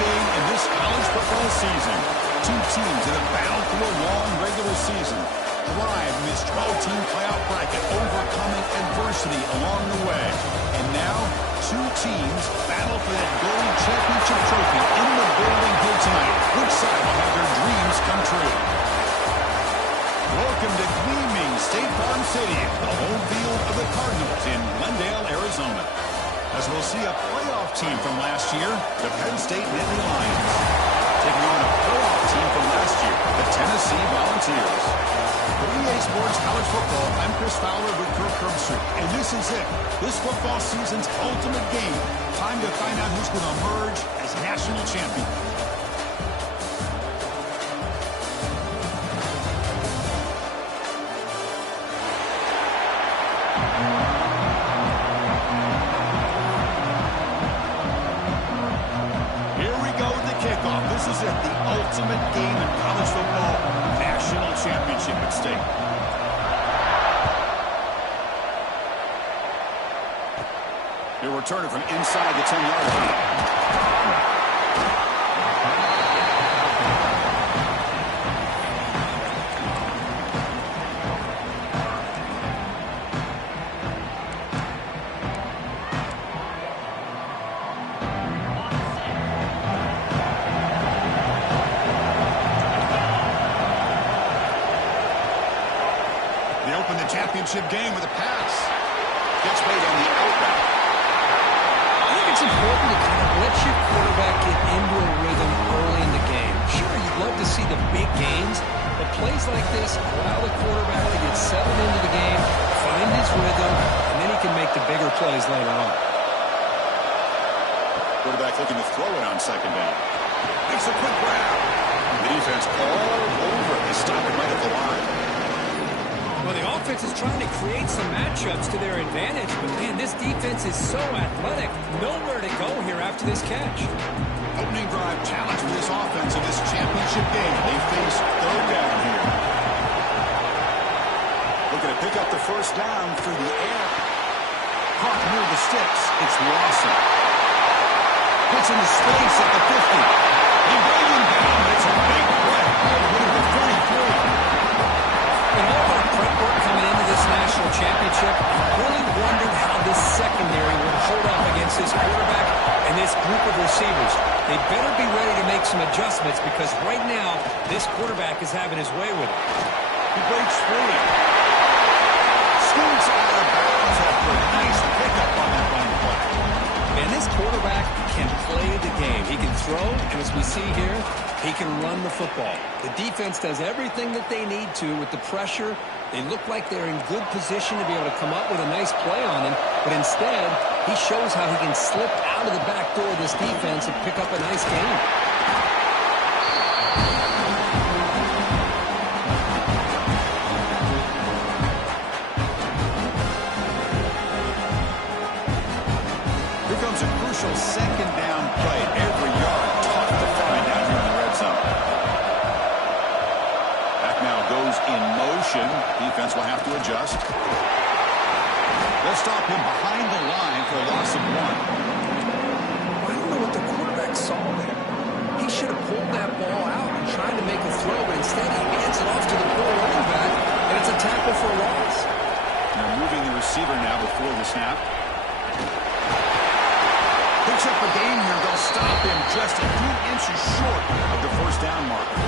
game in this college football season. Two teams that have battled through a long regular season, thrived in this 12-team playoff bracket, overcoming adversity along the way. And now, two teams battle for that gold championship trophy in the building here tonight. Which side will have their dreams come true? Welcome to gleaming State Farm Stadium, the home field of the Cardinals in Glendale, Arizona. As we'll see a playoff team from last year, the Penn State Nittany Lions, taking on a playoff team from last year, the Tennessee Volunteers. For EA Sports College Football, I'm Chris Fowler with Kirk Herbstreit, and this is it. This football season's ultimate game. Time to find out who's going to emerge as national champion. This is it, the ultimate game in college football, national championship at stake. He'll return it from inside the 10-yard line. They open the championship game with a pass. Gets made on the out route. I think it's important to kind of let your quarterback get into a rhythm early in the game. Sure, you'd love to see the big gains, but plays like this allow the quarterback to get settled into the game, find his rhythm, and then he can make the bigger plays later on. Quarterback looking to throw it on second down. Makes a quick grab. The defense all over it. They stop it right at the line. Well, the offense is trying to create some matchups to their advantage, but man, this defense is so athletic. Nowhere to go here after this catch. Opening drive challenge for this offense in this championship game. They face third down here. Looking to pick up the first down through the air. Caught near the sticks. It's Lawson. Gets into space at the 50. They bring him down, but it's a big play. Over the 43. In all of our prep work coming into this national championship, really wondered how this secondary would hold up against this quarterback and this group of receivers. They better be ready to make some adjustments because right now, this quarterback is having his way with it. He breaks free. Scoots out of bounds after a nice pickup on that running play. And this quarterback can play the game. He can throw, and as we see here, he can run the football. The defense does everything that they need to with the pressure. They look like they're in good position to be able to come up with a nice play on him, but instead, he shows how he can slip out of the back door of this defense and pick up a nice gain. A crucial second down play. Every yard tough to find down here in the red zone. Back now goes in motion. Defense will have to adjust. They'll stop him behind the line for a loss of 1. I don't know what the quarterback saw there. He should have pulled that ball out and tried to make a throw, but instead he hands it off to the poor running back, and it's a tackle for a loss. They're moving the receiver now before the snap. Picks up a gain here. They'll stop him just a few inches short of the first down marker.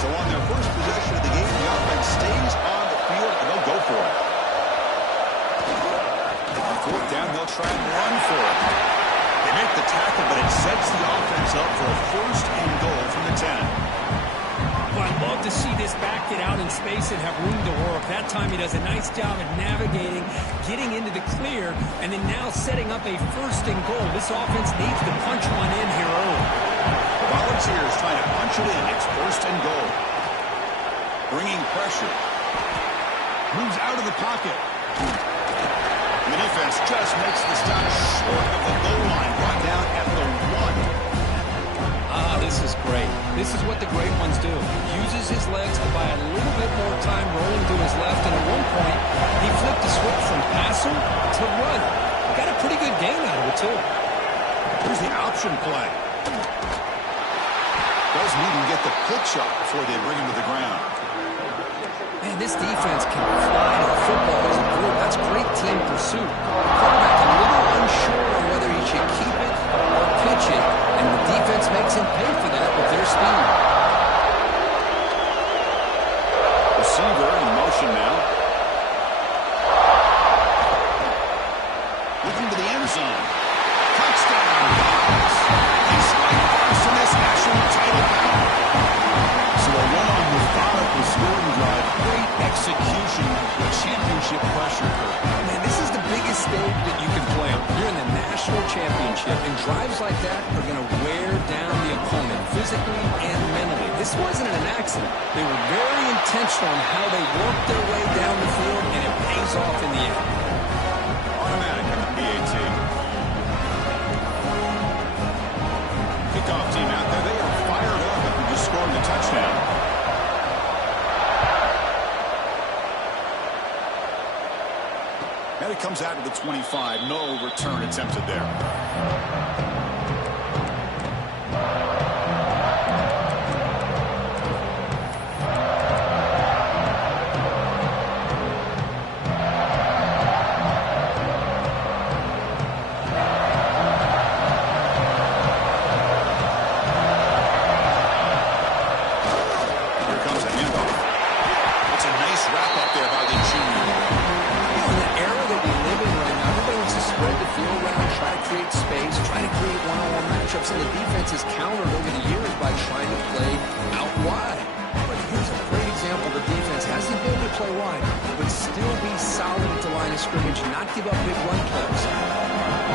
So on their first possession of the game, the offense stays on the field, and they'll go for it. On fourth down, they'll try and run for it. They make the tackle, but it sets the offense up for a first and goal from the 10. Well, I'd love to see this back get out in space and have room to work. That time he does a nice job at navigating, getting into the clear, and then now setting up a first and goal. This offense needs to punch one in here early. The Volunteers trying to punch it in. It's first and goal. Bringing pressure. Moves out of the pocket. And the defense just makes the stop short of the goal line. Brought down at the 1. This is great. This is what the great ones do. Uses his legs to buy a little bit more time rolling to his left, and at one point, he flipped the switch from passer to runner. Got a pretty good gain out of it, too. Here's the option play. Doesn't even get the pitch up before they bring him to the ground. Man, this defense can fly to the football as a group. That's great team pursuit. Quarterback a little unsure on whether he should keep it or pitch it, and the defense makes him pay for that with their speed. Receiver in motion now. Looking to the end zone. Touchdown, Dogs. He's strike first in this national title bout. So a long, methodical scoring drive. Great execution with championship pressure. Man, this is the biggest stage that you can play on. You're in the national championship, and drives like that are going to wear down the opponent physically and mentally. This wasn't an accident. They were very intentional on how they worked their way down the field, and it pays off in the end. Automatic on the PAT. Kickoff team out there. They are fired up after just scoring the touchdown. And it comes out to the 25. No return attempted there. And the defense has countered over the years by trying to play out wide. But here's a great example. The defense has the ability to play wide, but still be solid at the line of scrimmage, not give up big run plays.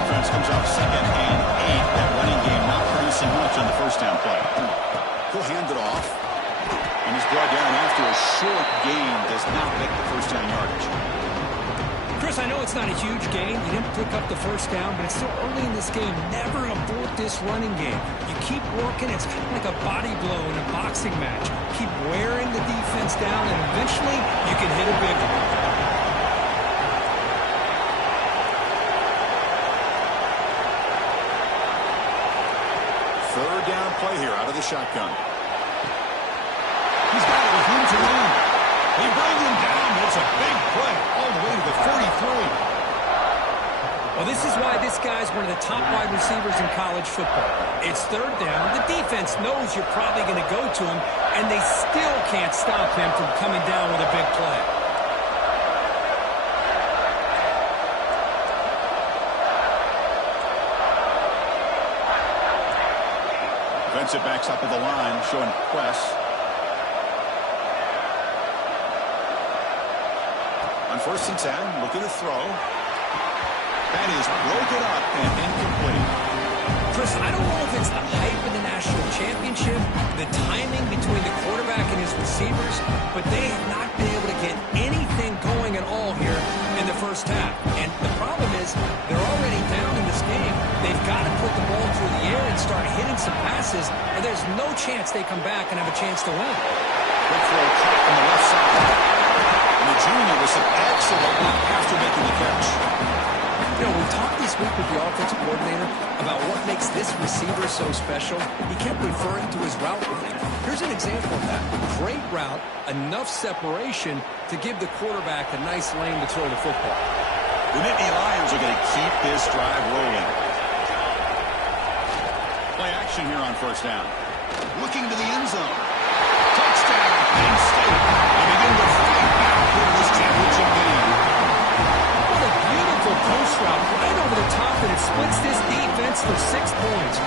Offense comes up 2nd and 8. That running game not producing much on the first down play. He'll hand it off. And he's brought down after a short gain. Does not make the first down yardage. Chris, I know it's not a huge gain. You didn't pick up the first down, but it's still early in this game. Never abort this running game. You keep working. It's kind of like a body blow in a boxing match. Keep wearing the defense down, and eventually you can hit a big one. Third down play here out of the shotgun. He's got it with room to run. They bring him down. It's a big play all the way to the 43. Well, this is why this guy's one of the top wide receivers in college football. It's third down. The defense knows you're probably going to go to him, and they still can't stop him from coming down with a big play. Defensive backs up at the line, showing press. On 1st and 10, looking to throw. That is broken up and incomplete. Chris, I don't know if it's the hype of the national championship, the timing between the quarterback and his receivers, but they have not been able to get anything going at all here in the first half. And the problem is they're already down in this game. They've got to put the ball through the air and start hitting some passes, or there's no chance they come back and have a chance to win. Quick throw caught on the left side. And the junior with some excellent work after making the catch. You know, we talked this week with the offensive coordinator about what makes this receiver so special. He kept referring to his route running. Here's an example of that. Great route, enough separation to give the quarterback a nice lane to throw the football. The Nittany Lions are going to keep this drive rolling. Play action here on 1st down. Looking to the end zone. Touchdown, Penn State. They begin to fight back for this championship game. What a beautiful post route right over the top, and it splits this defense for 6 points.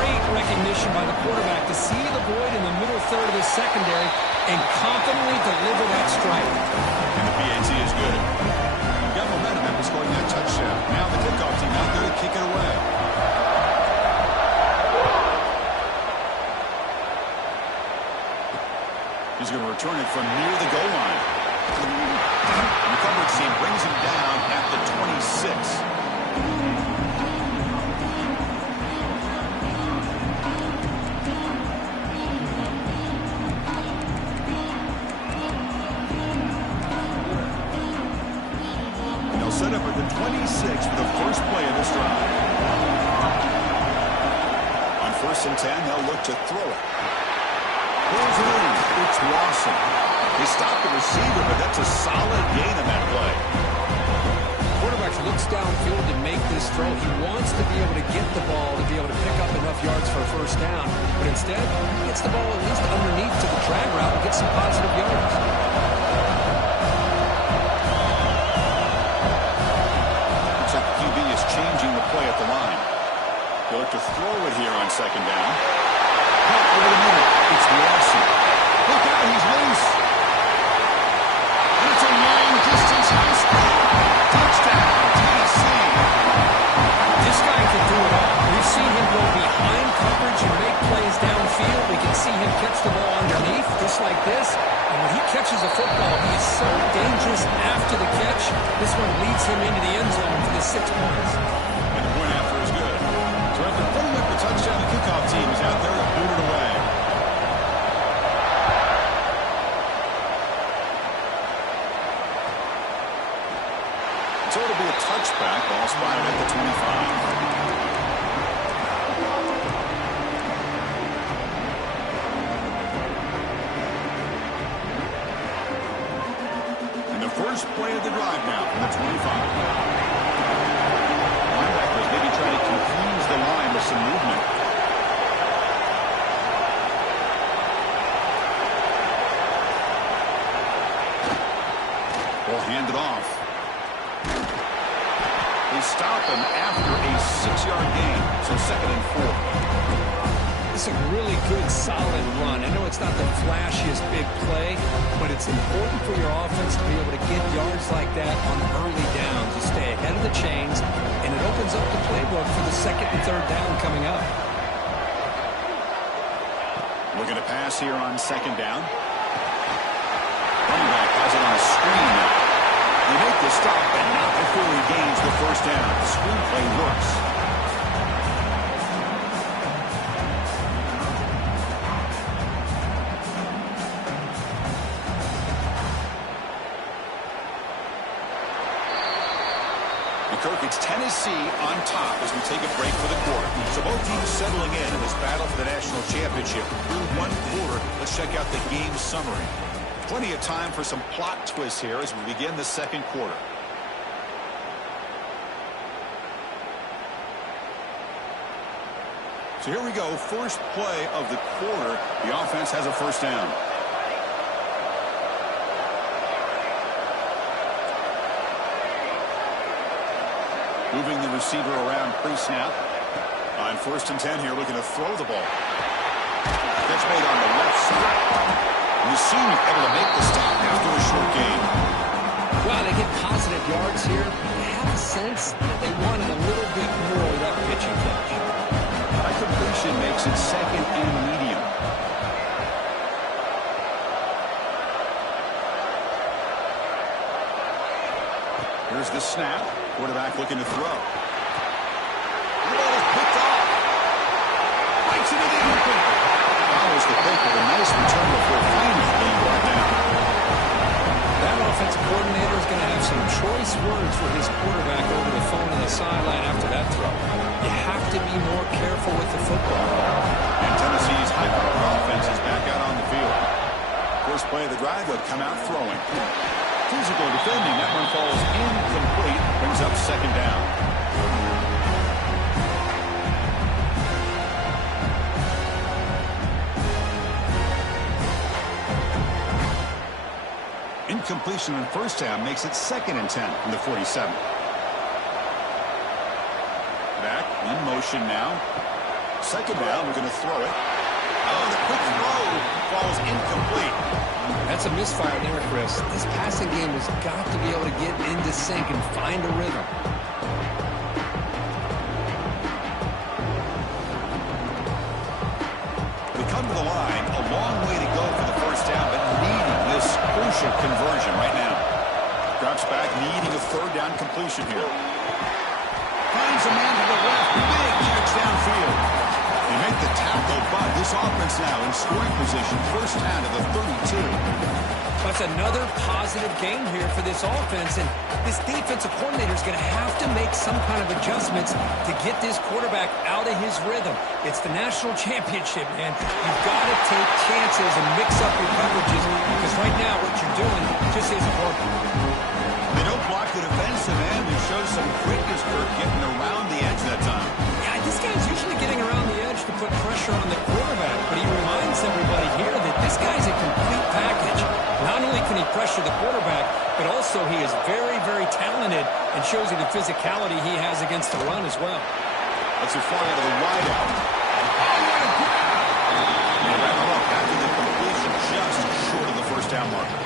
Great recognition by the quarterback to see the void in the middle third of the secondary and confidently deliver that strike. And the PAT is good. Got momentum after scoring that touchdown. Now the kickoff team out there to kick it away. He's going to return it from set up at the 26 for the first play of this drive. On 1st and 10, they'll look to throw it. Pulls it in. It's Lawson. He stopped the receiver, but that's a solid gain on that play. Quarterback looks downfield to make this throw. He wants to be able to get the ball to be able to pick up enough yards for a first down. But instead, he gets the ball at least underneath to the drag route and gets some positive yards. Looks like the QB is changing the play at the line. They'll look to throw it here on 2nd down. Caught over the middle. It's Lawson. Look out, he's loose. And it's a long-distance high school. Touchdown, Tennessee. This guy can do it all. We've seen him go behind coverage and make plays downfield. We can see him catch the ball underneath, just like this. And when he catches a football, he is so dangerous after the catch. This one leads him into the end zone for the 6 points. And the point after is good. So after putting up the touchdown, the kickoff team is out there to boot it away. So it'll be a touchback. Ball spotted at the 25. And the first play of the drive now from the 25. Linebackers maybe trying to confuse the line with some movement. Ball handed off. They stop him after a 6-yard gain, so 2nd and 4. It's a really good, solid run. I know it's not the flashiest big play, but it's important for your offense to be able to get yards like that on early downs. You stay ahead of the chains, and it opens up the playbook for the 2nd and 3rd down coming up. Looking to pass here on 2nd down. Running back has it on a screen now. They make the stop, and not before he gains the first down. The screenplay works. Kirk, it's Tennessee on top as we take a break for the quarter. So both teams settling in this battle for the national championship. Through 1 quarter, let's check out the game summary. Plenty of time for some plot twists here as we begin the 2nd quarter. So here we go, first play of the quarter. The offense has a first down. Moving the receiver around pre-snap. On 1st and 10 here, looking to throw the ball. That's made on the left side. And the senior able to make the stop after a short gain. Well, they get positive yards here. I have a sense that they wanted a little bit more of that pitching catch. High completion makes it 2nd and medium. Here's the snap. Quarterback looking to throw. The ball is picked off. Fights into the open. Follows the pick with a nice return before finally being brought down. That offensive coordinator is going to have some choice words for his quarterback over the phone on the sideline after that throw. You have to be more careful with the football. And Tennessee's high-powered offense is back out on the field. First play of the drive, they'll come out throwing. Physical defending. That one falls incomplete. Brings up 2nd down. Incompletion on 1st down makes it 2nd and 10 from the 47. Back in motion now. 2nd down. We're going to throw it. Oh, the quick throw falls incomplete. That's a misfire there, Chris. This passing game has got to be able to get into sync and find a rhythm. We come to the line. A long way to go for the first down, but needing this crucial conversion right now. Drops back, needing a 3rd down completion here. Finds a man to the left. Big catch downfield. They make the tackle, but this offense now in scoring position. First down to the 32. That's another positive game here for this offense, and this defensive coordinator is going to have to make some kind of adjustments to get this quarterback out of his rhythm. It's the national championship, man. You've got to take chances and mix up your coverages, because right now what you're doing just isn't working. They don't block the defensive end, who shows some quickness for getting around the edge that time. Yeah, this guy's usually getting around the edge to put pressure on the quarterback, but he reminds everybody here that this guy's a complete package. Not only can he pressure the quarterback, but also he is very, very talented and shows you the physicality he has against the run as well. That's a fly out of the wideout. Oh, what a grab! And they wrap him up after the completion, just short of the first down marker.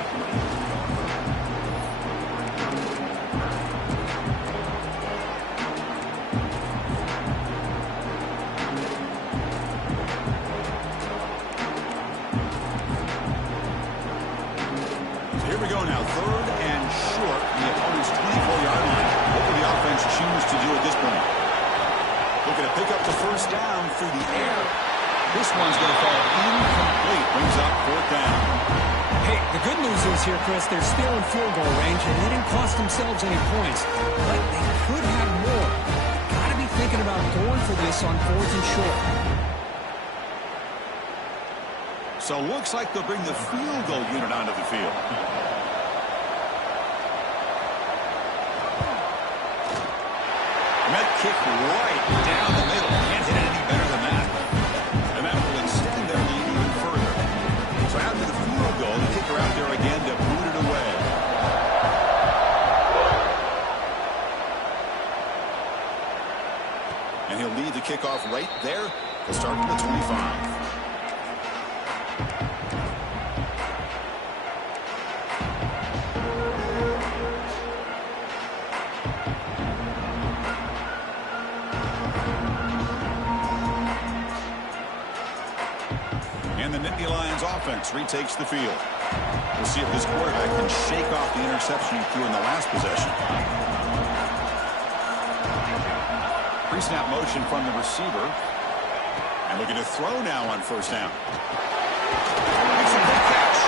Here we go now, 3rd and short, the opponent's 24-yard line. What will the offense choose to do at this point? Looking to pick up the first down through the air. This one's going to fall incomplete. Brings up 4th down. Hey, the good news is here, Chris, they're still in field goal range, and they didn't cost themselves any points. But they could have more. Got to be thinking about going for this on 4th and short. So looks like they'll bring the field goal unit onto the field. And that kick right down the middle. Can't hit it any better than that. And that will extend their lead even further. So after the field goal, the kicker out there again to boot it away. And he'll lead the kickoff right there to start from the 25. And the Nittany Lions offense retakes the field. We'll see if this quarterback can shake off the interception he threw in the last possession. Pre-snap motion from the receiver. And looking to throw now on 1st down. Makes a big catch.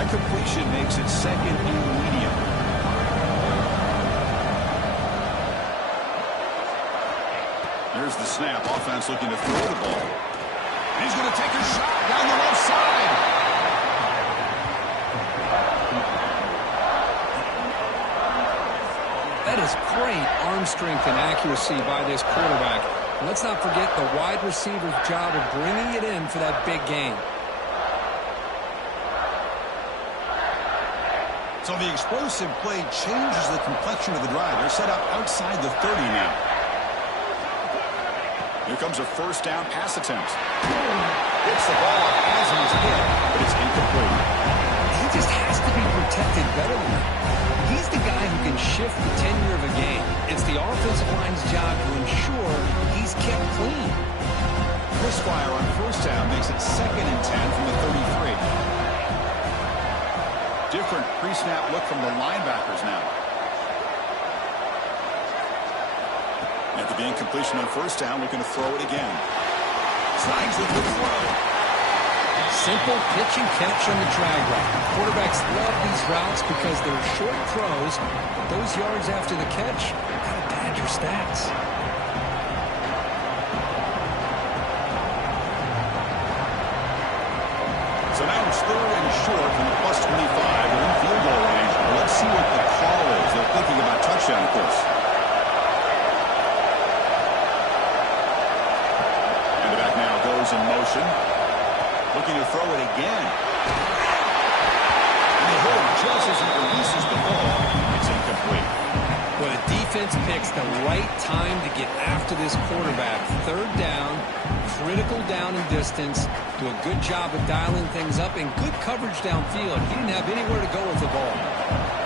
That completion makes it 2nd and medium. There's the snap. Offense looking to throw the ball. And he's going to take a shot down the left side. That is great arm strength and accuracy by this quarterback. And let's not forget the wide receiver's job of bringing it in for that big game. So the explosive play changes the complexion of the drive. They're set up outside the 30 now. Here comes a 1st down pass attempt. Gets the ball off as he's hit, but it's incomplete. He just has to be protected better than that. He's the guy who can shift the tenure of a game. It's the offensive line's job to ensure he's kept clean. Misfire on 1st down makes it 2nd and 10 from the 33. Different pre-snap look from the linebackers now. After the incompletion on 1st down, looking to throw it again. Slides with the throw. Simple pitch and catch on the drag route. Quarterbacks love these routes because they're short throws, but those yards after the catch gotta pad your stats. So now it's 3rd and short from the +25. They're in field goal range. Well, let's see what the call is. They're thinking about touchdown, of course. And the back now goes in motion. Looking to throw it again. And the hit just as he releases the ball. It's incomplete. Well, the defense picks the right time to get after this quarterback. 3rd down, critical down and distance. Do a good job of dialing things up and good coverage downfield. He didn't have anywhere to go with the ball.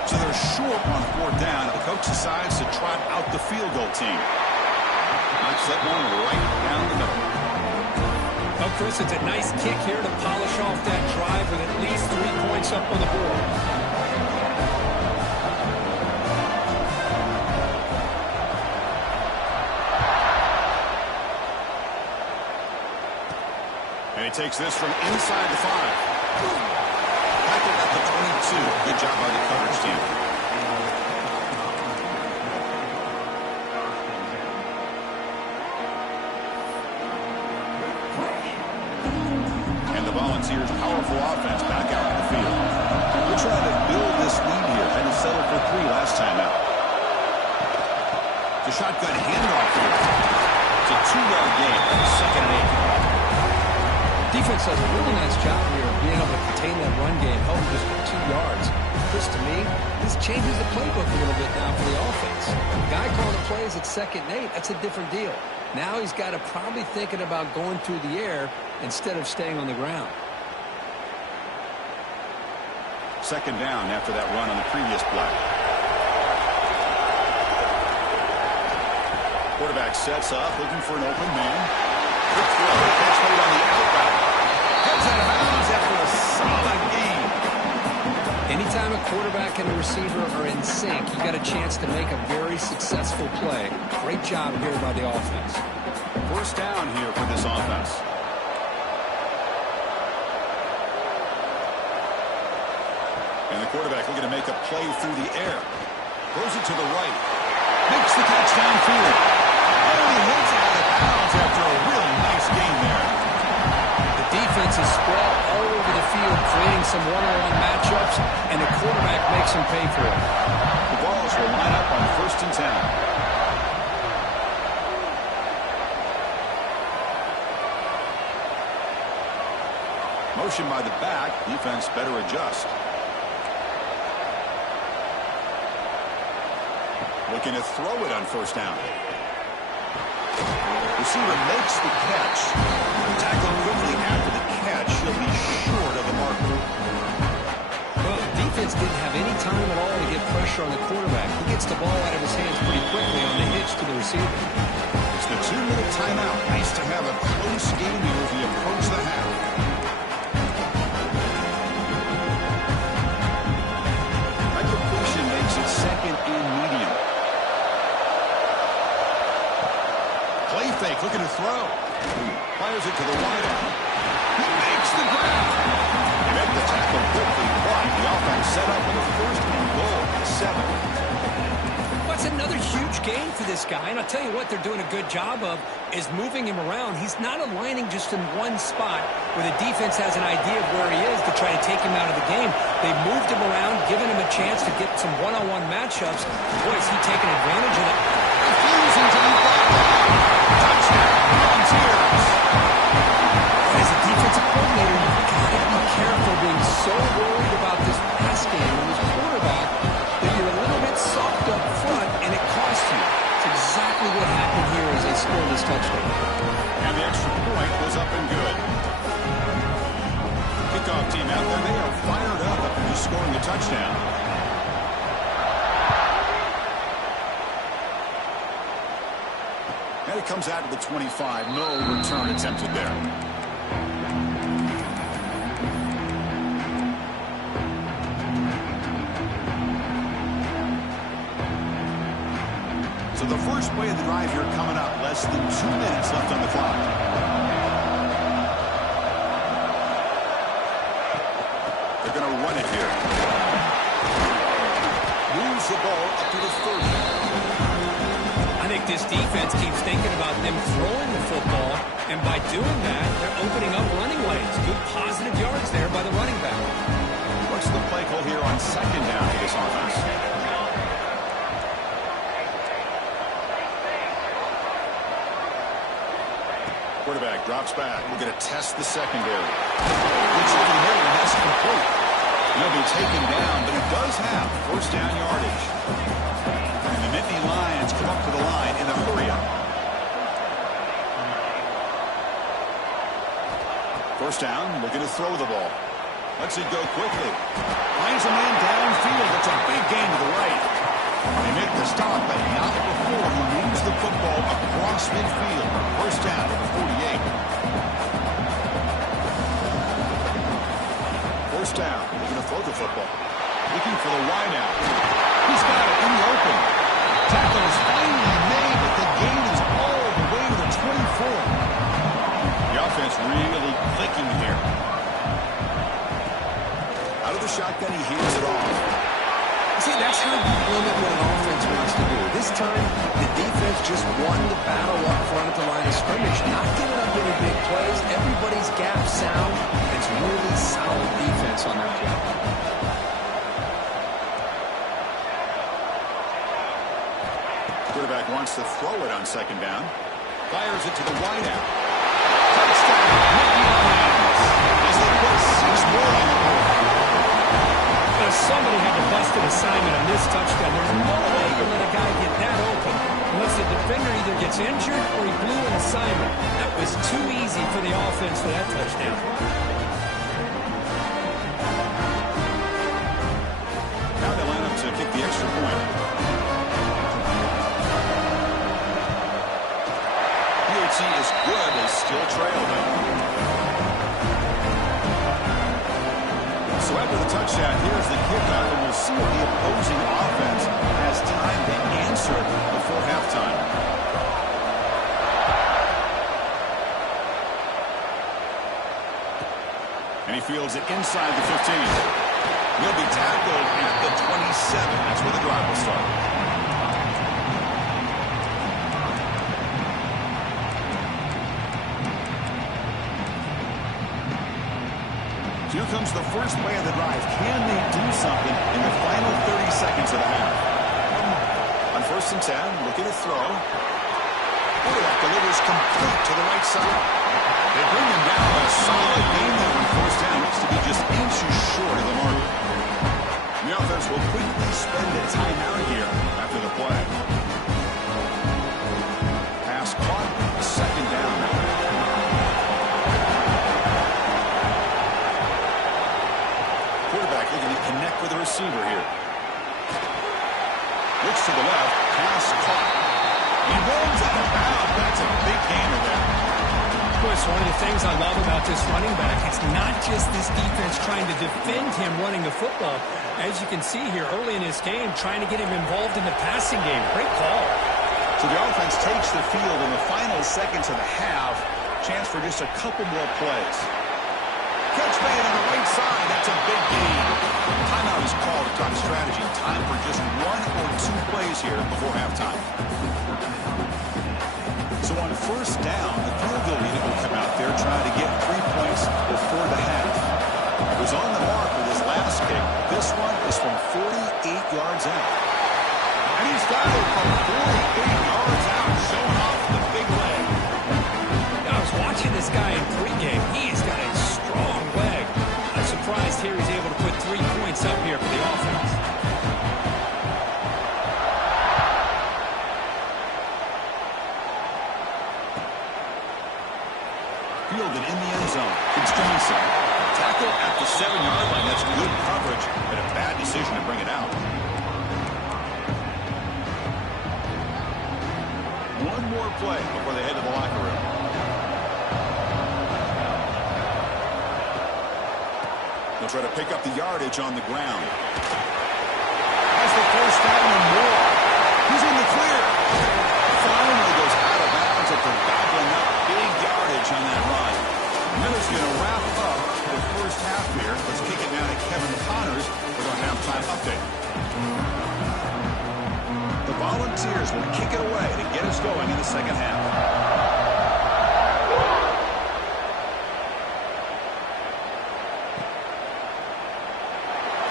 So they're short on 4th down. The coach decides to trot out the field goal team. Knocks that one right down the middle. Chris, it's a nice kick here to polish off that drive with at least 3 points up on the board. And he takes this from inside the 5. Tackled at the 22. Good job by the coverage team. And the Volunteers' powerful offense back out in the field. They're trying to build this lead here. Had to settle for 3 last time out. The shotgun handoff here. It's a 2-yard gain. 2nd and 8. Defense does a really nice job here of being able to contain that run game, held just for 2 yards. Chris, to me, this changes the playbook a little bit now for the offense. The guy calling the plays at 2nd and 8, that's a different deal. Now he's got to probably thinking about going through the air instead of staying on the ground. 2nd down after that run on the previous play. Quarterback sets up, looking for an open man. Quick throw, catch made on the outright. Heads out of bounds after a solid gain. Anytime a quarterback and a receiver are in sync, you got a chance to make a very successful play. Great job here by the offense. 1st down here for this offense. And the quarterback looking to make a play through the air. Throws it to the right. Makes the catch downfield. And he hits it out of bounds after a really nice gain there. The defense is spread all over the field, creating some one-on-one matchups, and the quarterback makes them pay for it. The Vols will line up on 1st and 10. Motion by the back. Defense better adjust. Looking to throw it on 1st down. Receiver makes the catch. Tackled quickly after the catch. He'll be short of the marker. Well, the defense didn't have any time at all to get pressure on the quarterback. He gets the ball out of his hands pretty quickly on the hitch to the receiver. It's the 2-minute timeout. Nice to have a close game here as we approach the half. That completion makes it 2nd and medium. Play fake, looking to throw. Fires it to the wide. He makes the grab. They make the tackle quickly, but the offense set up with a 1st and goal at 7. That's another huge game for this guy, and I'll tell you what they're doing a good job of is moving him around. He's not aligning just in one spot where the defense has an idea of where he is to try to take him out of the game. They moved him around, giving him a chance to get some one-on-one matchups. Boy, is he taking advantage of that. Refusing to be blocked. Touchdown, Volunteers. As a defensive coordinator, you've got to be careful being so worried about this pass game and this quarterback that you're a little bit soft up front and it costs you. It's exactly what happened here as they scored this touchdown. And the extra point was up and good. Kickoff team out there, they are fired up after just scoring a touchdown. And it comes out to the 25. No return attempted there. So the first play of the drive here coming up. Less than 2 minutes left on the clock. They're going to run it here. Moves the ball up to the 30. I think this defense keeps thinking about them throwing the football, and by doing that, they're opening up running lanes. Good positive yards there by the running back. What's the play call here on 2nd down for this offense? Quarterback drops back. We're going to test the secondary. Looks over the middle, and that's complete. He'll be taken down, but he does have 1st down yardage. And the Nittany Lions come up to the line in a hurry-up. 1st down, looking to throw the ball. Lets it go quickly. Finds a man downfield. It's a big gain to the right. They make the stop, but not before he moves the football across midfield. 1st down at the 48. first down. He's going to throw the football. Looking for the wide out. He's got it in the open. Tackle is finally made, but the gain is all the way to the 24. The offense really clicking here. Out of the shotgun, he heaves it off. See, that's how you limit what an offense wants to do. This time, the defense just won the battle up front at the line of scrimmage, not giving up any big plays. Everybody's gap sound. It's really solid defense on that play. Quarterback wants to throw it on second down. Fires it to the wide out. Touchdown, Nittany Lions. As they put 6 more on the board. Somebody had to bust an assignment on this touchdown. There's no way you let a guy get that open unless the defender either gets injured or he blew an assignment. That was too easy for the offense for that touchdown. Now they line up to kick the extra point. UHC is good. They still trail them. So after the touchdown, here's the kickoff, and we'll see if the opposing offense has time to answer before halftime. And he fields it inside the 15. He'll be tackled at the 27. That's where the drive will start. Here comes the first play of the drive. Can they do something in the final 30 seconds of the half? On 1st and 10, looking to throw. Quarterback delivers complete to the right side. They bring him down a solid gain there on 1st down. Looks to be just inches short of the mark. The offense will quickly spend a timeout here after the play. Pass caught, 2nd down. Quarterback looking to connect with the receiver here. Looks to the left. Pass caught. He runs out of bounds. That's a big gainer there. Of course, one of the things I love about this running back, it's not just this defense trying to defend him running the football. As you can see here early in this game, trying to get him involved in the passing game. Great call. So the offense takes the field in the final seconds of the half. Chance for just a couple more plays. Catch made on the right side. That's a big gain. Timeout is called to talk strategy. Time for just 1 or 2 plays here before halftime. So on 1st down, the field goal unit will come out there trying to get 3 points before the half. It was on the mark with his last kick. This one is from 48 yards out. And he's got it from 48 yards out, showing off the big leg. I was watching this guy in pregame. He's got a strong leg. I'm surprised here he's able to put 3 points up here for the offense. Fielded in the end zone. It's Johnson. Tackle at the 7-yard line. That's good coverage, but a bad decision to bring it out. One more play before they head to the locker room. They'll try to pick up the yardage on the ground. Has the 1st down and more. He's in the clear. Finally goes out of bounds after gobbling up big yardage on that run. Miller's going to wrap up the 1st half here. Let's kick it down to Kevin Connors with our halftime update. The Volunteers will kick it away to get us going in the 2nd half.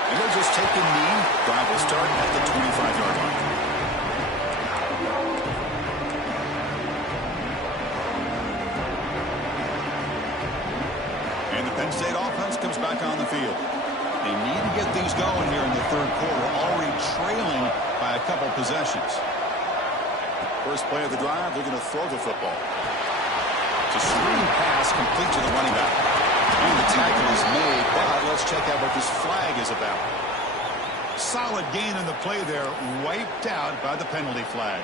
And they'll just take the knee. Drive will start at the 25-yard line. And the Penn State offense comes back on the field. They need to get things going here in the 3rd quarter, already trailing by a couple possessions. First play of the drive, they're going to throw the football. It's a screen pass complete to the running back. And the tackle is made, but let's check out what this flag is about. Solid gain in the play there, wiped out by the penalty flag.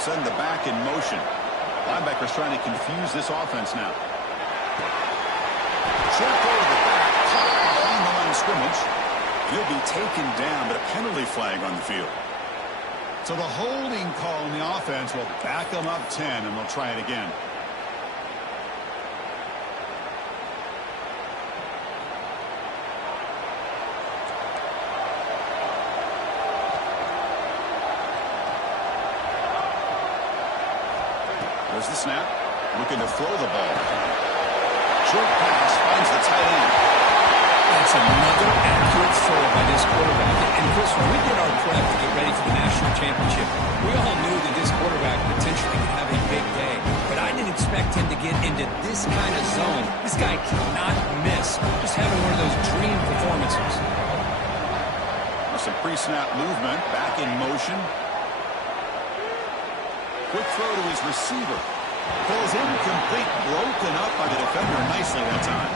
Send the back in motion. Linebackers trying to confuse this offense now. Short throw to the back, caught behind the line of scrimmage. He'll be taken down, but a penalty flag on the field. So the holding call in the offense will back them up 10, and they'll try it again. There's the snap. Looking to throw the ball. Short pass finds the tight end. That's another accurate throw by this quarterback. And Chris, when we did our prep to get ready for the national championship, we all knew that this quarterback potentially could have a big day. But I didn't expect him to get into this kind of zone. This guy cannot miss. Just having one of those dream performances. Some pre-snap movement. Back in motion. Quick throw to his receiver. Falls incomplete, broken up by the defender nicely that time.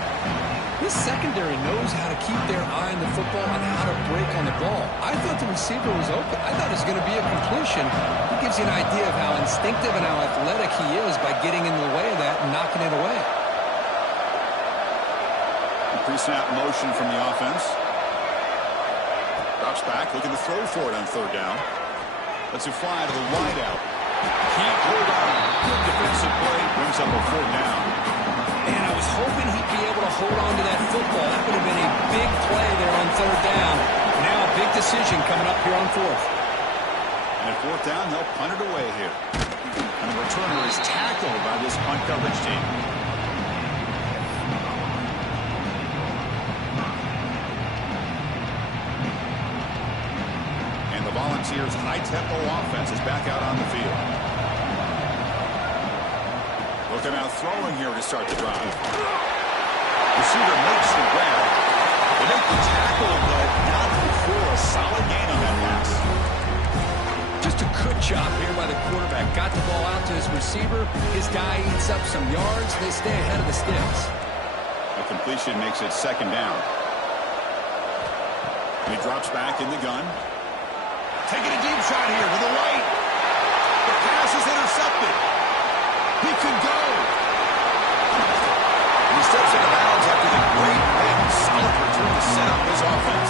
This secondary knows how to keep their eye on the football and how to break on the ball. I thought the receiver was open. I thought it was going to be a completion. It gives you an idea of how instinctive and how athletic he is by getting in the way of that and knocking it away. Pre-snap motion from the offense. Drops back, looking to throw for it on third down. Lets it fly to the wideout. Can't hold on. Good defensive play. Brings up a fourth down. And I was hoping he'd be able to hold on to that football. That would have been a big play there on third down. Now a big decision coming up here on fourth. And at fourth down, they'll punt it away here. And the returner is tackled by this punt coverage team. And the Volunteers' high-tempo offense is back out on the field. Looking out throwing here to start the drive. Receiver makes the grab. They make the tackle, but not before a solid gain on that pass. Just a good job here by the quarterback. Got the ball out to his receiver. His guy eats up some yards. They stay ahead of the sticks. A completion makes it second down. He drops back in the gun. Taking a deep shot here to the right. The pass is intercepted. He could go. And he steps into bounds after the great big solid return to set up his offense.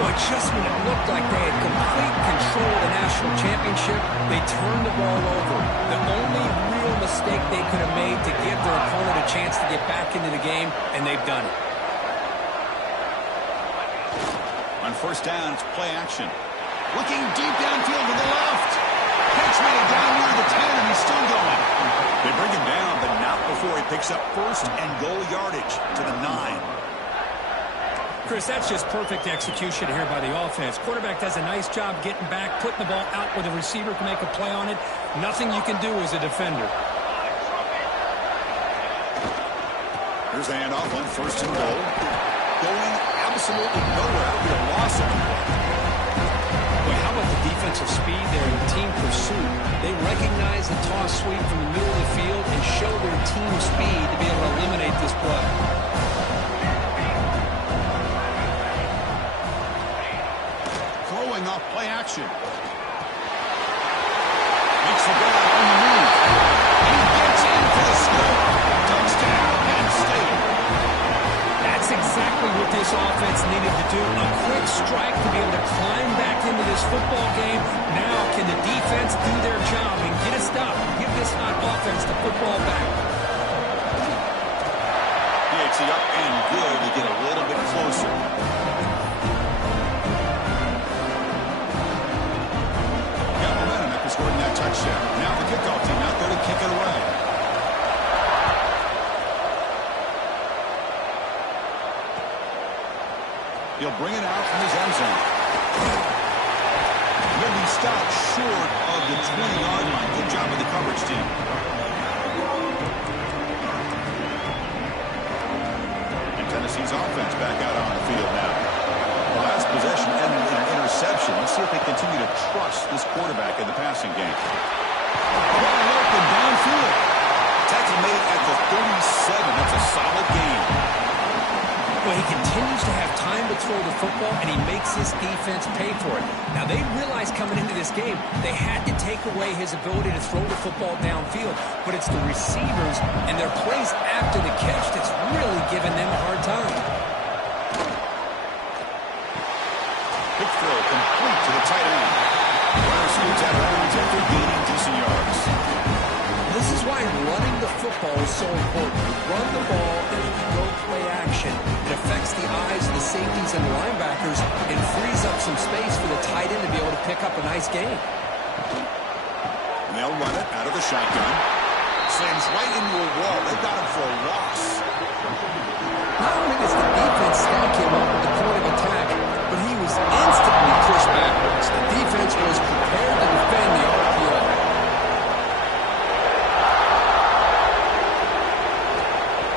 Boy, just when it looked like they had complete control of the national championship, they turned the ball over. The only real mistake they could have made to give their opponent a chance to get back into the game, and they've done it. On first down, it's play action. Looking deep downfield to the left. Pitch made it down near the 10, and he's still going. They bring him down, but not before he picks up first and goal yardage to the 9. Chris, that's just perfect execution here by the offense. Quarterback does a nice job getting back, putting the ball out where the receiver can make a play on it. Nothing you can do as a defender. Here's the handoff on first and goal. Going absolutely nowhere. It'll be a loss on the play. Boy, how about the defensive speed there in team pursuit? They recognize the toss sweep from the middle of the field and show their team speed to be able to eliminate this play. Throwing off play action. Makes the ball on the move. He gets in for the score. Touchdown, Penn State. That's exactly what this offense needed to do. A quick strike to be able to climb back into this football game. Now can the defense do their job and get a stop? Give this hot offense the football back. He up and good to get a little bit closer. Got momentum after scoring that touchdown. Now the kickoff team out there to kick it away. He'll bring it out from his end zone. He'll be stopped short of the 20-yard line. Good job of the coverage team. And Tennessee's offense back out on the field now. The last possession ended in an interception. Let's see if they continue to trust this quarterback in the passing game. Wide open downfield. Tackle made at the 37. That's a solid game. Well, he continues to have time to throw the football, and he makes his defense pay for it. Now, they realized coming into this game they had to take away his ability to throw the football downfield, but it's the receivers and their plays after the catch that's really giving them a hard time. Quick throw complete to the tight end. Runner scoots out of bounds after gaining decent yards. This is why running the football is so important. You run the ball and you go play action. It affects the eyes of the safeties and the linebackers and frees up some space for the tight end to be able to pick up a nice gain. They'll run it out of the shotgun. Slams right into a wall. They've got him for a loss. Not only does the defense stack him up at the point of attack, but he was instantly pushed backwards. The defense was prepared to defend the RPO.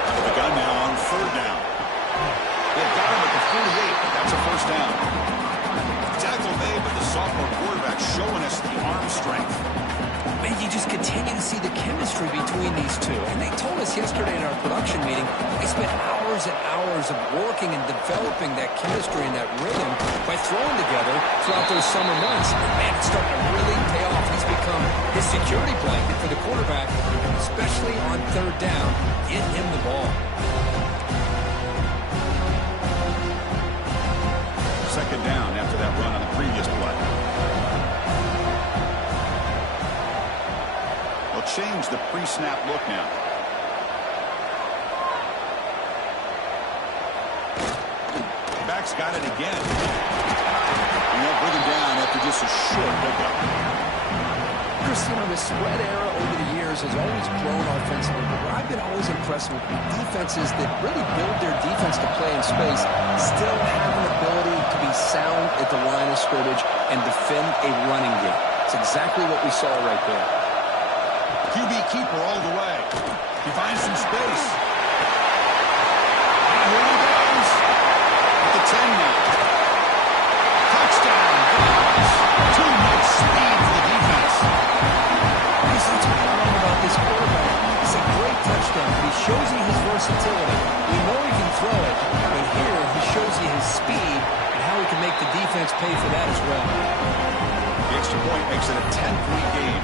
Out of the gun now on third down. They've got him at the 48, but that's a first down. Tackle made, but the sophomore quarterback showing us the arm strength. Man, you just continue to see the chemistry between these two. And they told us yesterday in our production meeting, they spent hours and hours of working and developing that chemistry and that rhythm by throwing together throughout those summer months. And man, it's starting to really pay off. He's become his security blanket for the quarterback, especially on third down. Get him the ball. Second down after that run on the previous play. They'll change the pre-snap look now. Back's got it again. And they'll bring him down after just a short pickup. Chris, you know, the spread era over the years has always grown offensively, but where I've been always impressed with defenses that really build their defense to play in space still have an ability to be sound at the line of scrimmage and defend a running game. It's exactly what we saw right there. QB keeper all the way. He finds some space. And here he goes. At the 10 now. Touchdown. Too much speed for the defense. That's what I love about this quarterback. It's a great touchdown, but he shows you his versatility. We know he can throw it, but here he shows you his speed and how he can make the defense pay for that as well. The extra point makes it a 10-point game.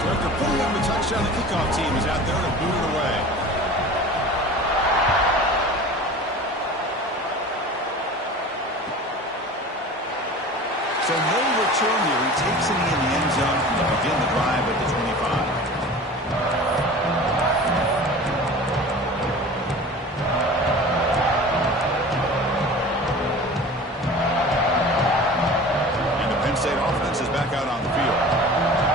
So after putting up a touchdown, the kickoff team is out there to boot it away. So no return here. He takes it in the end zone to begin the drive at the 25. And the Penn State offense is back out on the field.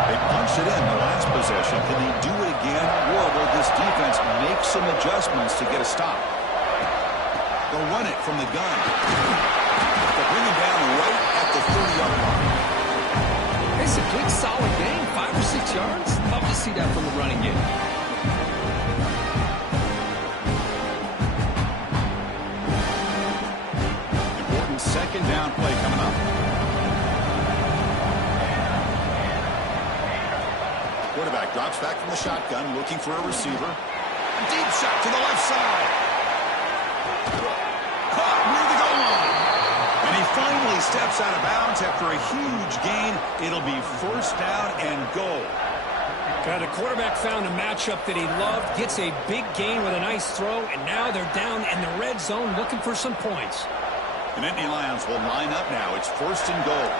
They punched it in the last possession. Can they do it again, or will this defense make some adjustments to get a stop? They'll run it from the gun. They'll bring him down right at the 30-yard line. It's a big, solid game, 5 or 6 yards. Love to see that from the running game. Important second down play coming up. Quarterback drops back from the shotgun, looking for a receiver. Deep shot to the left side. Caught near the goal line. And he finally steps out of bounds after a huge gain. It'll be first down and goal. The quarterback found a matchup that he loved, gets a big gain with a nice throw, and now they're down in the red zone looking for some points. The Nittany Lions will line up now. It's first and goal.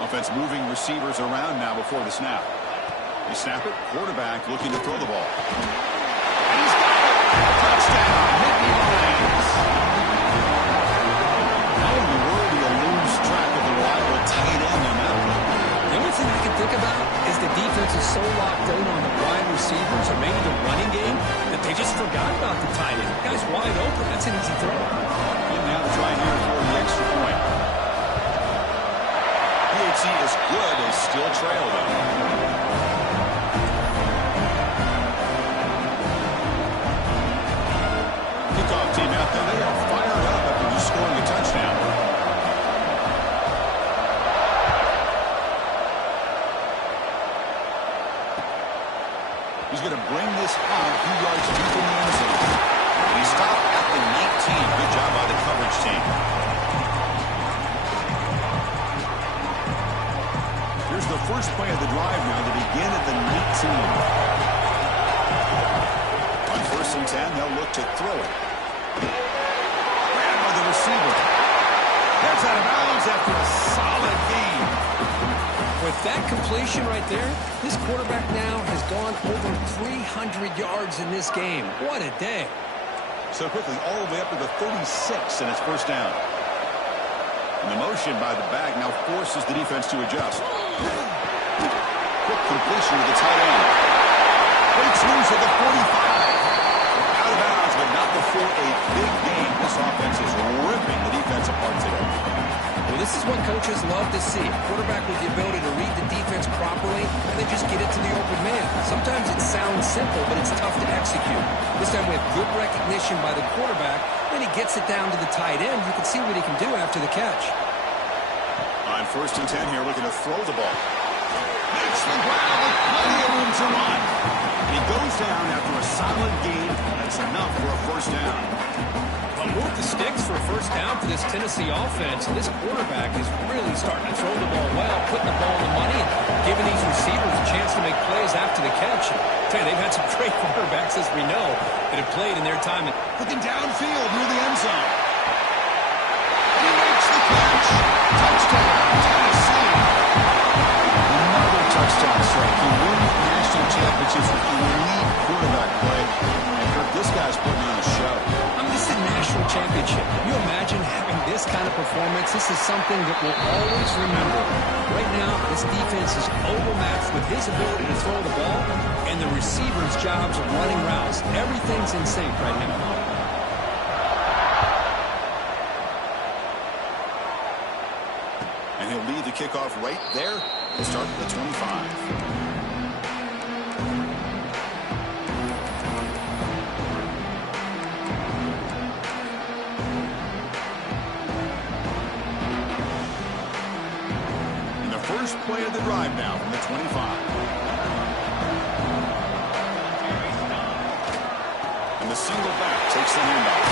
Offense moving receivers around now before the snap. They snap it. Quarterback looking to throw the ball. And he's got it. Touchdown. Nittany Lions. How in the world do you lose track of the reliable tight end on that one? The only thing I can think about is the defense is so locked in on the wide receivers or maybe the running game that they just forgot about the tight end. The guy's wide open. That's an easy throw. Getting out to try here for the extra point. PHC is good. They still trail, though. He's going to bring this out a few yards deep in the end zone. And he stopped at the 19. Good job by the coverage team. Here's the first play of the drive now to begin at the 19. On 1st and 10, they'll look to throw it. Grabbed by the receiver. That's out of bounds after a solid gain. With that completion right there, this quarterback now has gone over 300 yards in this game. What a day. So quickly, all the way up to the 36, and it's first down. And the motion by the back now forces the defense to adjust. Quick completion to the tight end. Breaks loose at the 45. Out of bounds, but not before a big game. This offense is ripping the defense apart today. Well, this is what coaches love to see. A quarterback with the ability to read the defense properly and then just get it to the open man. Sometimes it sounds simple, but it's tough to execute. This time with good recognition by the quarterback, then he gets it down to the tight end. You can see what he can do after the catch. On 1st and 10 here, looking to throw the ball. Makes the ground with plenty of room to run. He goes down after a solid gain. That's enough for a first down. Well, move the sticks for a first down for this Tennessee offense. This quarterback is really starting to throw the ball well, putting the ball in the money, and giving these receivers a chance to make plays after the catch. And I tell you, they've had some great quarterbacks, as we know, that have played in their time. Looking downfield near the end zone. He makes the catch. Touchdown, Tennessee. Another touchdown strike. You win national championships with elite quarterback play. And Kirk, this guy's putting on a show. I mean, this is a national championship. Can you imagine having this kind of performance? This is something that we'll always remember. Right now, this defense is overmatched with his ability to throw the ball and the receivers' jobs of running routes. Everything's in sync right now. And he'll lead the kickoff right there. He'll start at the 25. And the first play of the drive now from the 25. And the single back takes the handoff.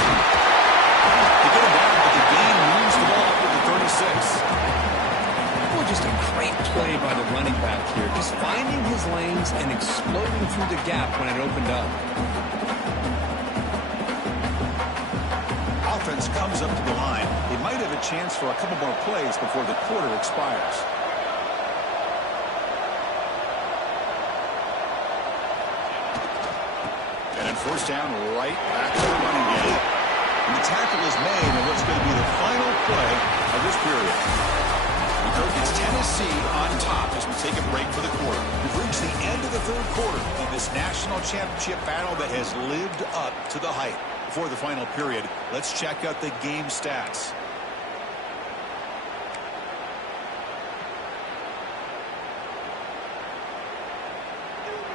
To get him down, but the gain moves the ball up to the 36. Just a great play by the running back here. Just finding his lanes and exploding through the gap when it opened up. Offense comes up to the line. They might have a chance for a couple more plays before the quarter expires. And in first down, right back to the running game. And the tackle is made in what's going to be the final play of this period. It's Tennessee on top as we take a break for the quarter. We've reached the end of the third quarter in this national championship battle that has lived up to the hype. Before the final period, let's check out the game stats.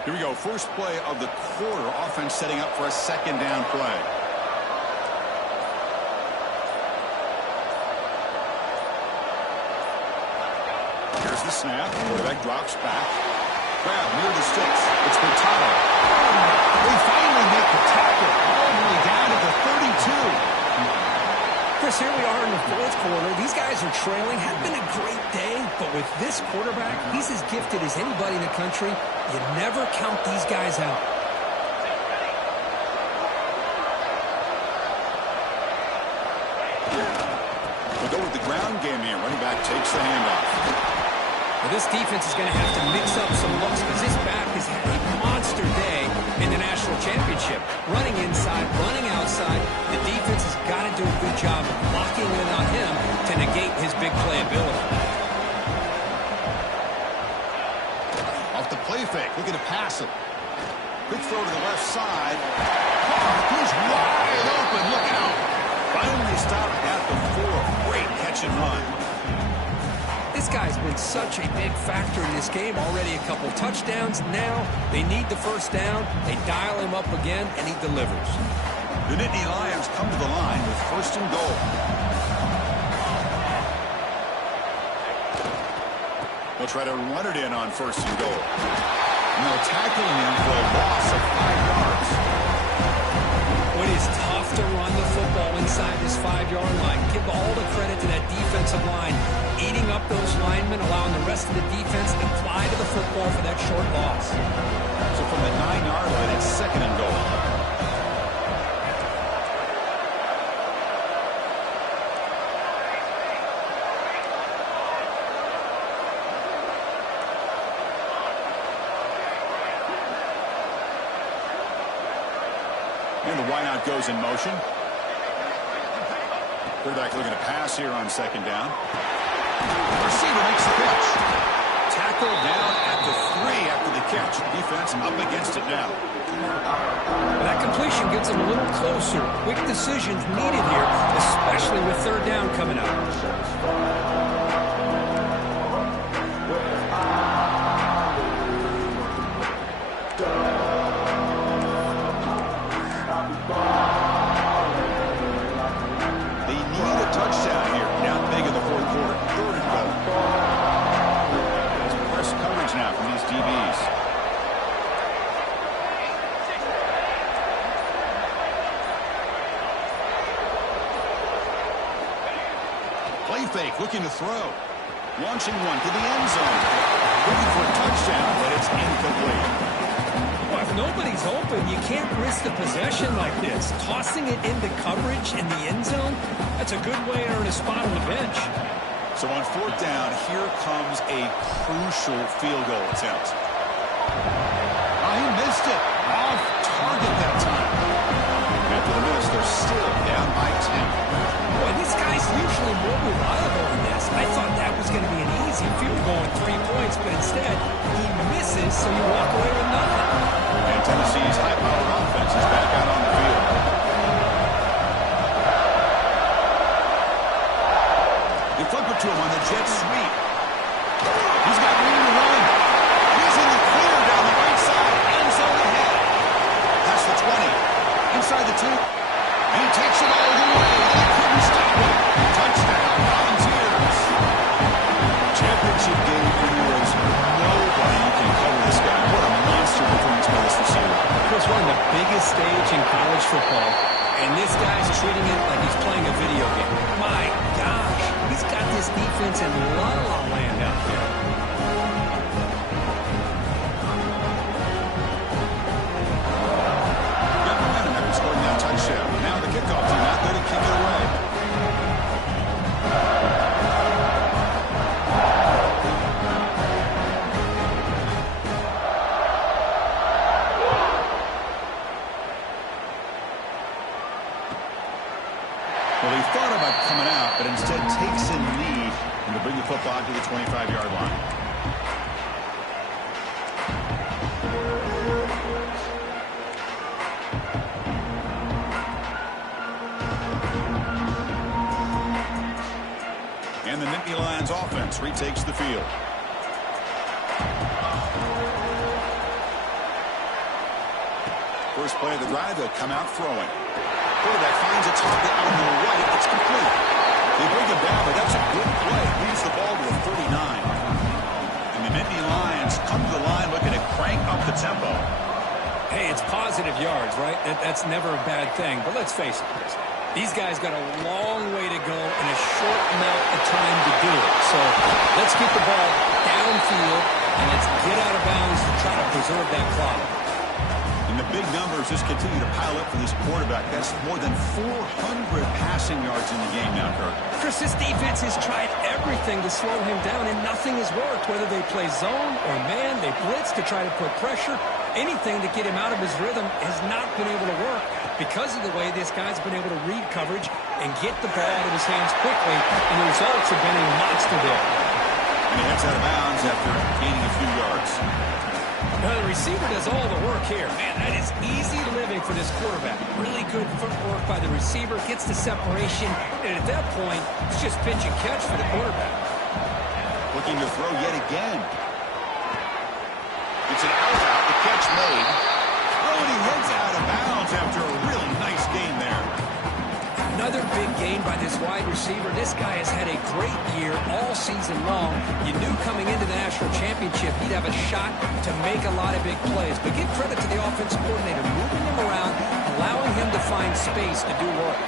Here we go. First play of the quarter. Offense setting up for a second down play. The snap, quarterback drops back. Grab near the sticks. It's Hurtado. They finally make the tackle all the way down to the 32. Chris, here we are in the fourth quarter. These guys are trailing. Had been a great day, but with this quarterback, he's as gifted as anybody in the country. You never count these guys out. We'll go with the ground game here. Running back takes the handoff. Well, this defense is going to have to mix up some looks because this back has had a monster day in the national championship. Running inside, running outside. The defense has got to do a good job of locking in on him to negate his big play ability. Off the play fake, looking to pass it. Quick throw to the left side. He's wide open. Look out. Finally stopped at the 4. Great catch and run. This guy's been such a big factor in this game. Already a couple touchdowns. Now they need the first down. They dial him up again, and he delivers. The Nittany Lions come to the line with first and goal. They'll try to run it in on first and goal. And they'll tackle him for a loss of 5 yards. It is tough to run the football inside this 5-yard line. Give all the credit to that defensive line, eating up those linemen, allowing the rest of the defense to fly to the football for that short loss. So from the 9-yard line, it's 2nd and goal. And the wideout goes in motion. Quarterback looking to pass here on 2nd down. Receiver makes the catch. Tackled down at the 3 after the catch. Defense up against it now. That completion gets them a little closer. Quick decisions needed here, especially with 3rd down coming up. Play fake, looking to throw. Launching one to the end zone. Looking for a touchdown, but it's incomplete. Well, if nobody's open, you can't risk the possession like this. Tossing it into coverage in the end zone, that's a good way to earn a spot on the bench. So on 4th down, here comes a crucial field goal attempt. Oh, he missed it. Off target that time. After the miss, they're still down by 10. Boy, this guy's usually more reliable than this. I thought that was going to be an easy field goal with 3 points, but instead, he misses, so you walk away with nothing. And Tennessee's high-powered offense is back out on the field. They flip it to him on the jet sweep. He's got room to run. He's in the clear down the right side. End zone ahead. Past the 20. Inside the 2. And he takes it all the way. They couldn't stop him. Touchdown, Volunteers. Championship game for you is nobody you can cover this guy. What a monster performance by this receiver. Chris, we're on the biggest stage in college football, and this guy's treating it like he's playing a video game. My gosh, he's got this defense in la-la land out there. Got momentum after scoring that touchdown. Now the kickoff team out there to kick it away. Well, he thought about coming out, but instead takes in lead and to bring the football to the 25-yard line. And the Nittany Lions offense retakes the field. First play of the drive, they'll come out throwing. Quarterback finds a target on the right. It's complete. They bring him down, but that's a good play. Leads the ball to the 39. And the Nittany Lions come to the line looking to crank up the tempo. Hey, it's positive yards, right? That's never a bad thing. But let's face it, Chris. These guys got a long way to go and a short amount of time to do it. So let's keep the ball downfield and let's get out of bounds to try to preserve that clock. And the big numbers just continue to pile up for this quarterback. That's more than 400 passing yards in the game now, Kirk. Chris, this defense has tried everything to slow him down, and nothing has worked. Whether they play zone or man, they blitz to try to put pressure. Anything to get him out of his rhythm has not been able to work because of the way this guy's been able to read coverage and get the ball out of his hands quickly, and the results have been a monster there. And he heads out of bounds after gaining a few yards. Now, the receiver does all the work here. Man, that is easy living for this quarterback. Really good footwork by the receiver, gets the separation, and at that point, it's just pitch and catch for the quarterback. Looking to throw yet again. It's an out, the catch made. Oh, and he heads out of bounds after a really nice game there. Another big game by this wide receiver. This guy has had a great year all season long. You knew coming into the national championship chip, he'd have a shot to make a lot of big plays. But give credit to the offensive coordinator, moving him around, allowing him to find space to do work.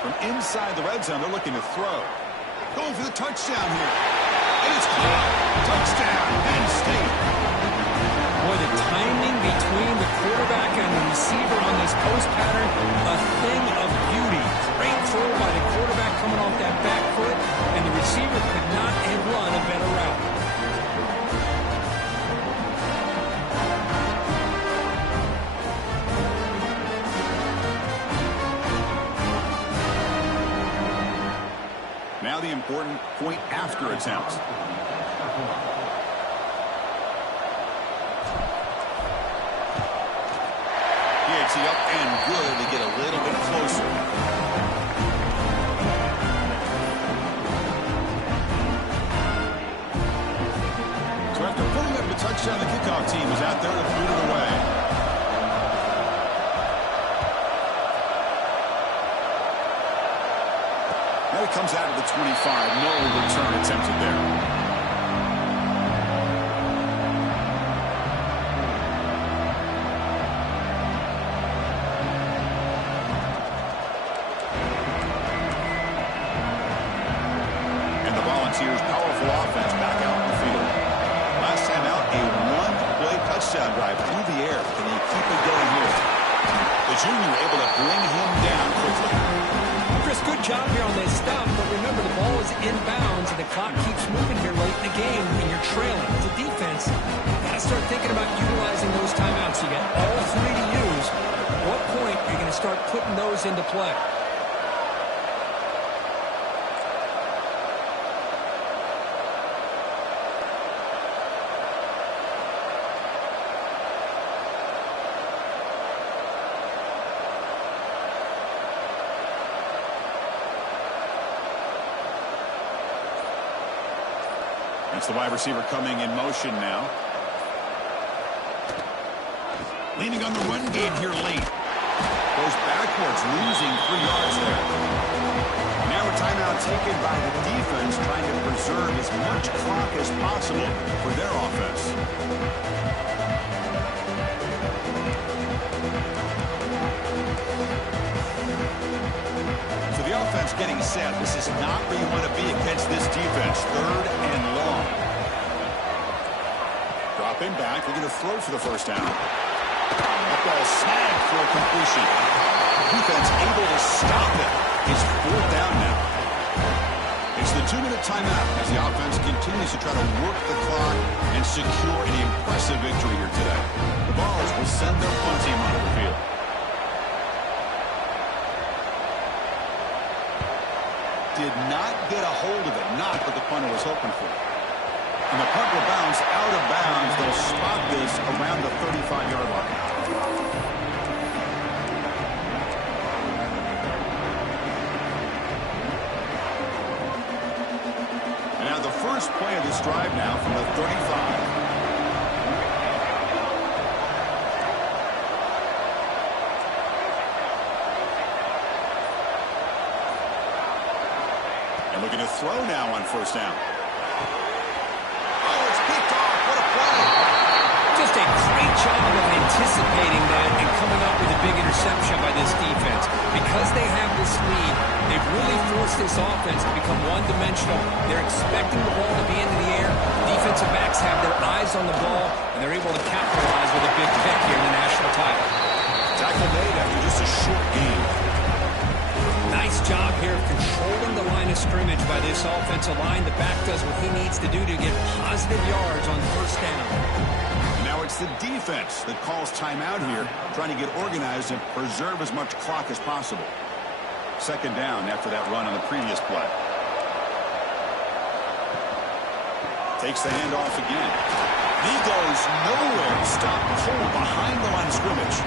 From inside the red zone, they're looking to throw. Going for the touchdown here. And it's caught. Touchdown, Penn State. Boy, the timing between the quarterback and the receiver on this post pattern, a thing of beauty. Great throw by the quarterback coming off that back foot, and the receiver could not have run a better route. Now the important point after attempts. He up and good to get a little bit closer. So after putting up a touchdown, the kickoff team is out there to boot it away. Now he comes out of the 25. No return attempted there. Powerful offense back out on the field. Last time out, a one-play touchdown drive through the air. Can he keep it going here? The junior able to bring him down quickly. Chris, good job here on this stop, but remember the ball is inbounds and the clock keeps moving here late in the game and you're trailing. As a defense, you got to start thinking about utilizing those timeouts. You got all three to use. At what point are you going to start putting those into play? It's the wide receiver coming in motion now. Leaning on the run game here late. Goes backwards, losing 3 yards there. Now a timeout taken by the defense, trying to preserve as much clock as possible for their offense. So the offense getting set. This is not where you want to be against this defense. 3rd and long. Dropping back, looking to throw for the first down. That ball snagged for a completion. Defense able to stop it. It's 4th down now. It's the 2-minute timeout as the offense continues to try to work the clock and secure an impressive victory here today. The Vols will send their punt team onto the field. Did not get a hold of it, not what the punter was hoping for. And the punt will bounce out of bounds. They'll spot this around the 35-yard line. And now the first play of this drive now from the 35. Looking to throw now on first down. Oh, it's picked off. What a play. Just a great job of anticipating that and coming up with a big interception by this defense. Because they have this lead, they've really forced this offense to become one-dimensional. They're expecting the ball to be into the air. Defensive backs have their eyes on the ball, and they're able to capitalize with a big pick here in the national title. Tackle made after just a short game. Nice job here of controlling the line of scrimmage by this offensive line. The back does what he needs to do to get positive yards on first down. And now it's the defense that calls timeout here, trying to get organized and preserve as much clock as possible. 2nd down after that run on the previous play. Takes the handoff again. He goes nowhere. Stop cold behind the line of scrimmage.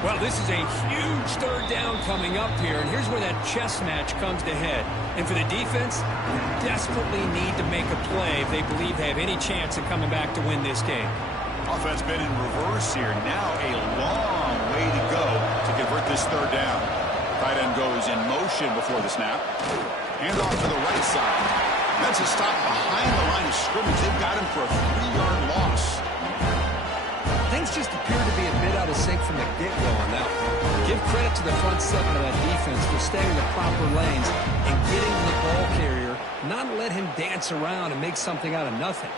Well, this is a huge 3rd down coming up here, and here's where that chess match comes to head. And for the defense, they desperately need to make a play if they believe they have any chance of coming back to win this game. Offense been in reverse here. Now a long way to go to this third down. Tight end goes in motion before the snap. Hand off to the right side. That's a stop behind the line of scrimmage. They've got him for a 3-yard loss. Things just appear to be a bit out of sync from the get-go on that one. Give credit to the front seven of that defense for staying in the proper lanes and getting to the ball carrier, not let him dance around and make something out of nothing.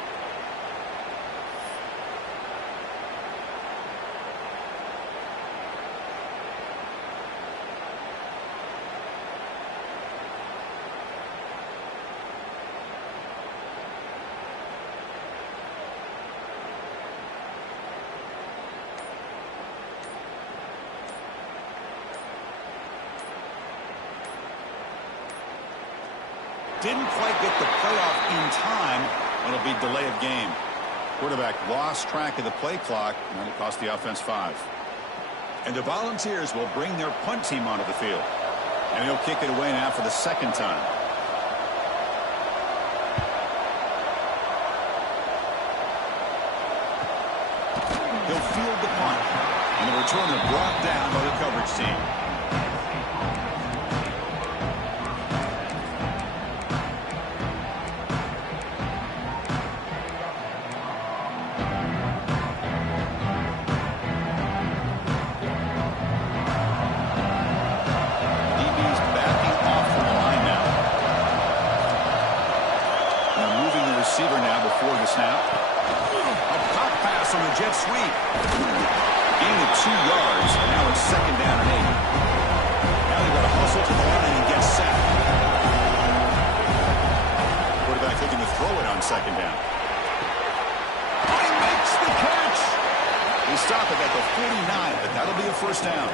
Didn't quite get the playoff in time. It'll be delay of game. Quarterback lost track of the play clock, and that'll cost the offense 5. And the Volunteers will bring their punt team onto the field. And he'll kick it away now for the second time. He'll field the punt. And the returner brought down by the coverage team. Receiver now before the snap. A pop pass on the jet sweep. Gain of 2 yards. Now it's second down and 8. Now they've got to hustle to the line and get set. Quarterback looking to throw it on second down. Oh, he makes the catch. They stop it at the 49, but that'll be a first down.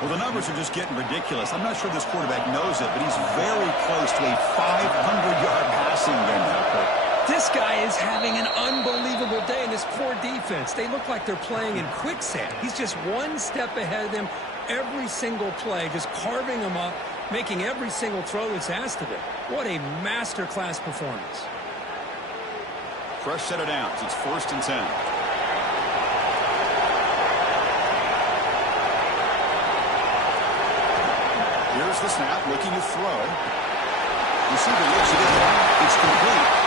Well, the numbers are just getting ridiculous. I'm not sure this quarterback knows it, but he's very close to a 500-yard passing game now. This guy is having an unbelievable day in this poor defense. They look like they're playing in quicksand. He's just one step ahead of them every single play, just carving them up, making every single throw that's asked of him. What a masterclass performance. Fresh set of downs. It's 1st and 10. Here's the snap, looking to throw. Receiver looks it in. It's complete.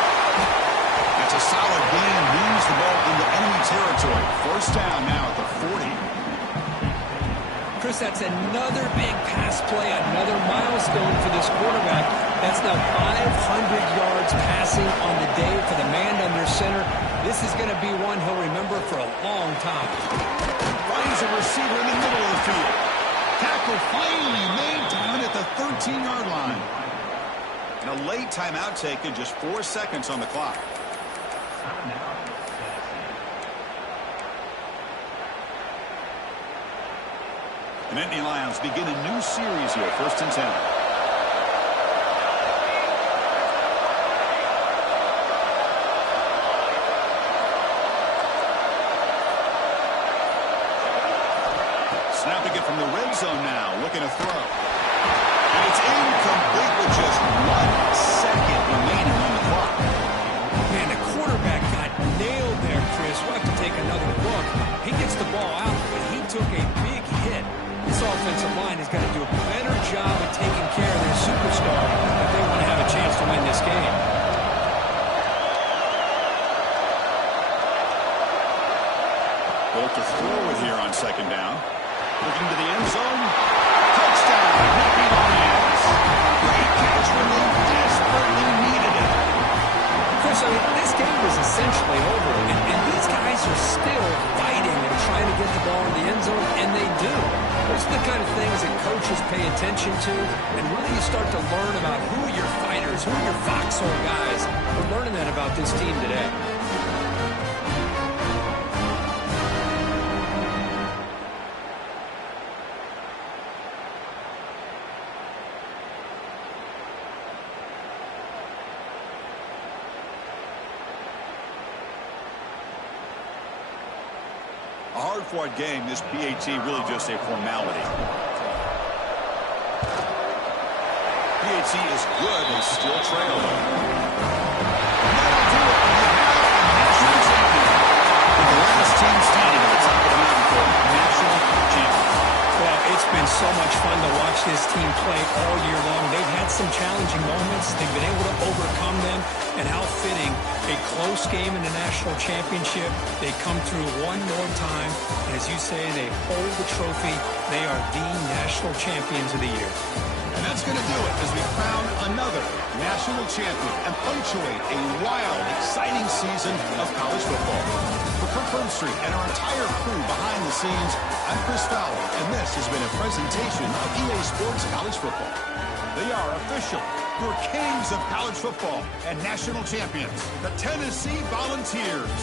That's a solid gain. Moves the ball into enemy territory. First down now at the 40. Chris, that's another big pass play, another milestone for this quarterback. That's now 500 yards passing on the day for the man under center. This is going to be one he'll remember for a long time. Finds a receiver in the middle of the field. Tackle finally made down at the 13-yard line. And a late timeout taken, just 4 seconds on the clock. And Nittany Lions begin a new series here, 1st and 10. Snapping it from the red zone now, looking to throw. And it's incomplete with just 1 second remaining on the clock. Man, the quarterback got nailed there, Chris. We'll have to take another look. He gets the ball out, but he took a big hit. This offensive line is going to do a better job of taking care of their superstar if they want to have a chance to win this game. Both to throw it here on second down. Looking to the end zone. Touchdown, Nittany Lions. Great catch when they desperately needed it. Chris, I mean, this game is essentially over, and these guys are still fighting and trying to get the ball in the end zone, and they do. Those are the kind of things that coaches pay attention to, and really you start to learn about who are your fighters, who are your foxhole guys. We're learning that about this team today. A hard-fought game, this PAT really just a formality. PAT is good, they still trail though. That'll do it. We have a national champion. The last team standing at the top of the mountain for national champion. Well, been so much fun to watch this team play all year long. They've had some challenging moments. They've been able to overcome them. And how fitting, a close game in the national championship. They come through one more time. And as you say, they hold the trophy. They are the national champions of the year. And that's going to do it as we crown another national champion and punctuate a wild, exciting season of college football. For Kirk Herbstreit and our entire crew behind the scenes, I'm Chris Fowler, and this has been a presentation of EA Sports College Football. They are official, your kings of college football and national champions, the Tennessee Volunteers.